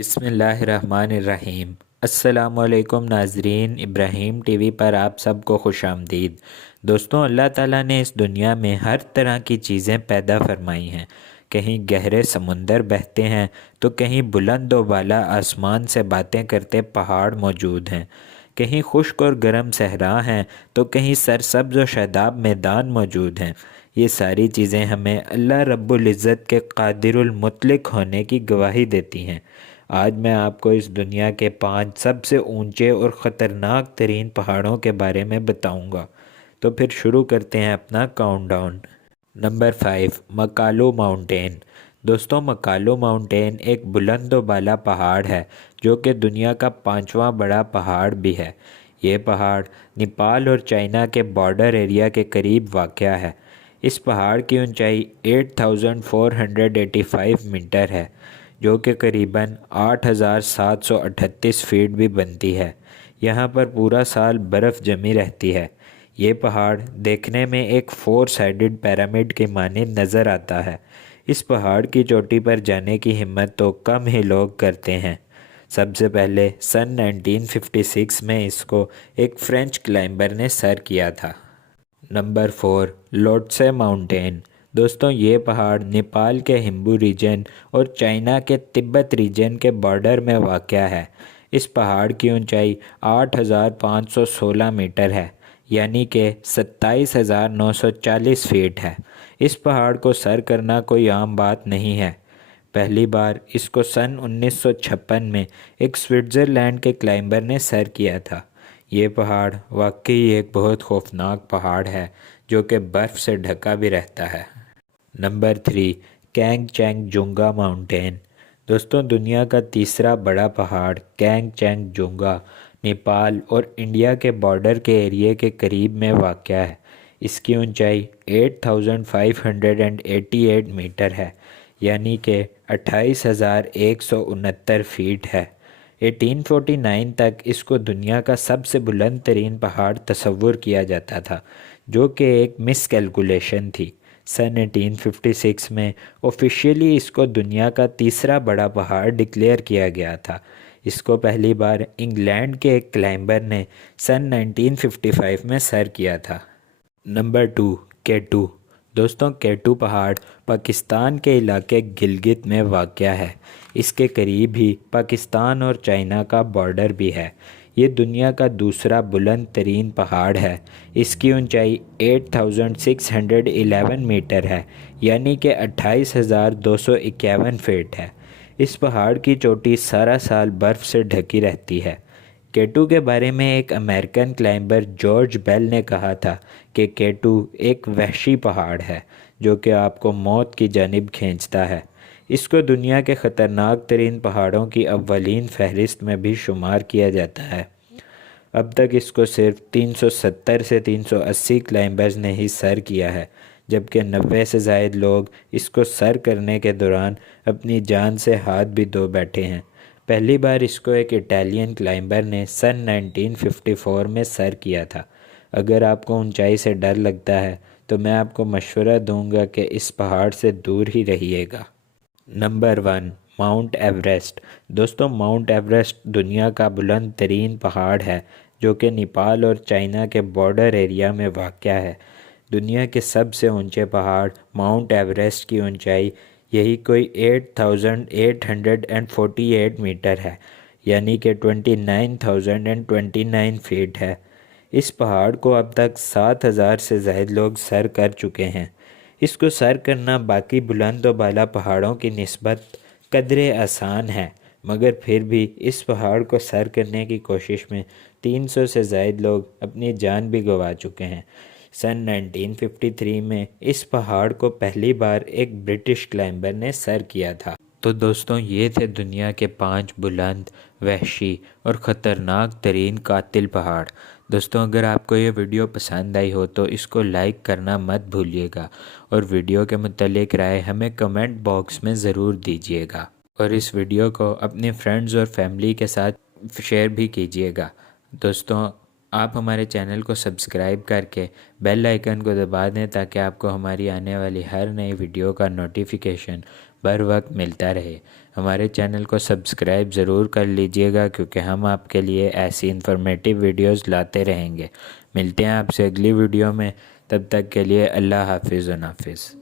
بسم اللہ الرحمن الرحیم۔ السلام علیکم ناظرین، ابراہیم ٹی وی پر آپ سب کو خوش آمدید۔ دوستوں، اللہ تعالیٰ نے اس دنیا میں ہر طرح کی چیزیں پیدا فرمائی ہیں۔ کہیں گہرے سمندر بہتے ہیں تو کہیں بلند و بالا آسمان سے باتیں کرتے پہاڑ موجود ہیں، کہیں خشک اور گرم صحرا ہیں تو کہیں سرسبز و شاداب میدان موجود ہیں۔ یہ ساری چیزیں ہمیں اللہ رب العزت کے قادر المطلق ہونے کی گواہی دیتی ہیں۔ آج میں آپ کو اس دنیا کے 5 سب سے اونچے اور خطرناک ترین پہاڑوں کے بارے میں بتاؤں گا۔ تو پھر شروع کرتے ہیں اپنا countdown. Number 5، Makalu mountain. دوستوں، مکالو ماؤنٹین ایک بلند و بالا پہاڑ ہے جو کہ دنیا کا 5واں بڑا پہاڑ بھی ہے۔ یہ پہاڑ نیپال اور چائنا کے بارڈر ایریا کے قریب واقع ہے۔ اس پہاڑ کی اونچائی 8485 میٹر ہے، جو کہ قریباً 8738 فیٹ بھی بنتی ہے۔ یہاں پر پورا سال برف جمی رہتی ہے۔ یہ پہاڑ دیکھنے میں ایک 4 سائیڈڈ پیرامڈ کے مانند نظر آتا ہے۔ اس پہاڑ کی چوٹی پر جانے کی ہمت تو کم ہی لوگ کرتے ہیں۔ سب سے پہلے سن 1956 میں اس کو ایک فرینچ کلائمبر نے سر کیا تھا۔ Number 4، Lhotse mountain. دوستوں، یہ پہاڑ نیپال کے ہمبو ریجن اور چائنا کے تبت ریجن کے بارڈر میں واقع ہے۔ اس پہاڑ کی اونچائی 8516 میٹر ہے، یعنی کہ 27940 فیٹ ہے۔ اس پہاڑ کو سر کرنا کوئی عام بات نہیں ہے۔ پہلی بار اس کو سن 1956 میں ایک سوئٹزرلینڈ کے کلائمبر نے سر کیا تھا۔ یہ پہاڑ واقعی ایک بہت خوفناک پہاڑ ہے جو کہ برف سے ڈھکا بھی رہتا ہے۔ Number 3، Kangchenjunga mountain. دوستوں، دنیا کا تیسرا بڑا پہاڑ کینگ چینگ جونگا نیپال اور انڈیا کے بارڈر کے ایریے کے قریب میں واقع ہے۔ اس کی اونچائی 8588 میٹر ہے، یعنی کہ 28169 فیٹ ہے۔ 1849 تک اس کو دنیا کا سب سے بلند ترین پہاڑ تصور کیا جاتا تھا، جو کہ ایک مس کیلکولیشن تھی۔ سن 1856 میں آفیشیلی اس کو دنیا کا تیسرا بڑا پہاڑ ڈکلیئر کیا گیا تھا۔ اس کو پہلی بار انگلینڈ کے ایک کلائمبر نے سن 1955 میں سر کیا تھا۔ نمبر 2، کیٹو۔ دوستوں، کیٹو پہاڑ پاکستان کے علاقے گلگت میں واقع ہے۔ اس کے قریب ہی پاکستان اور چائنا کا بارڈر بھی ہے۔ یہ دنیا کا دوسرا بلند ترین پہاڑ ہے۔ اس کی اونچائی 8611 میٹر ہے، یعنی کہ 28251 فیٹ ہے۔ اس پہاڑ کی چوٹی سارا سال برف سے ڈھکی رہتی ہے۔ کیٹو کے بارے میں ایک امریکن کلائمبر جارج بیل نے کہا تھا کہ کیٹو ایک وحشی پہاڑ ہے جو کہ آپ کو موت کی جانب کھینچتا ہے۔ اس کو دنیا کے خطرناک ترین پہاڑوں کی اولین فہرست میں بھی شمار کیا جاتا ہے۔ اب تک اس کو صرف 370 سے 380 کلائمبرز نے ہی سر کیا ہے، جبکہ 90 سے زائد لوگ اس کو سر کرنے کے دوران اپنی جان سے ہاتھ بھی دھو بیٹھے ہیں۔ پہلی بار اس کو ایک اٹالین کلائمبر نے سن 1954 میں سر کیا تھا۔ اگر آپ کو اونچائی سے ڈر لگتا ہے تو میں آپ کو مشورہ دوں گا کہ اس پہاڑ سے دور ہی رہیے گا۔ Number 1، mount Everest. دوستوں، ماؤنٹ ایوریسٹ دنیا کا بلند ترین پہاڑ ہے جو کہ نیپال اور چائنا کے بارڈر ایریا میں واقع ہے۔ دنیا کے سب سے اونچے پہاڑ ماؤنٹ ایوریسٹ کی اونچائی یہی کوئی 8848 میٹر ہے، یعنی کہ 29029 فیٹ ہے۔ اس پہاڑ کو اب تک 7000 سے زائد لوگ سر کر چکے ہیں۔ اس کو سر کرنا باقی بلند و بالا پہاڑوں کی نسبت قدرے آسان ہے، مگر پھر بھی اس پہاڑ کو سر کرنے کی کوشش میں 300 سے زائد لوگ اپنی جان بھی گنوا چکے ہیں۔ سن 1953 میں اس پہاڑ کو پہلی بار ایک برٹش کلائمبر نے سر کیا تھا۔ تو دوستوں، یہ تھے دنیا کے 5 بلند، وحشی اور خطرناک ترین قاتل پہاڑ۔ دوستوں، اگر آپ کو یہ ویڈیو پسند آئی ہو تو اس کو لائک کرنا مت بھولیے گا، اور ویڈیو کے متعلق رائے ہمیں کمنٹ باکس میں ضرور دیجیے گا، اور اس ویڈیو کو اپنے فرینڈز اور فیملی کے ساتھ شیئر بھی کیجیے گا۔ دوستوں، آپ ہمارے چینل کو سبسکرائب کر کے بیل آئیکن کو دبا دیں تاکہ آپ کو ہماری آنے والی ہر نئی ویڈیو کا نوٹیفیکیشن بر وقت ملتا رہے۔ ہمارے چینل کو سبسکرائب ضرور کر لیجئے گا، کیونکہ ہم آپ کے لیے ایسی انفارمیٹیو ویڈیوز لاتے رہیں گے۔ ملتے ہیں آپ سے اگلی ویڈیو میں، تب تک کے لیے اللہ حافظ و نافذ۔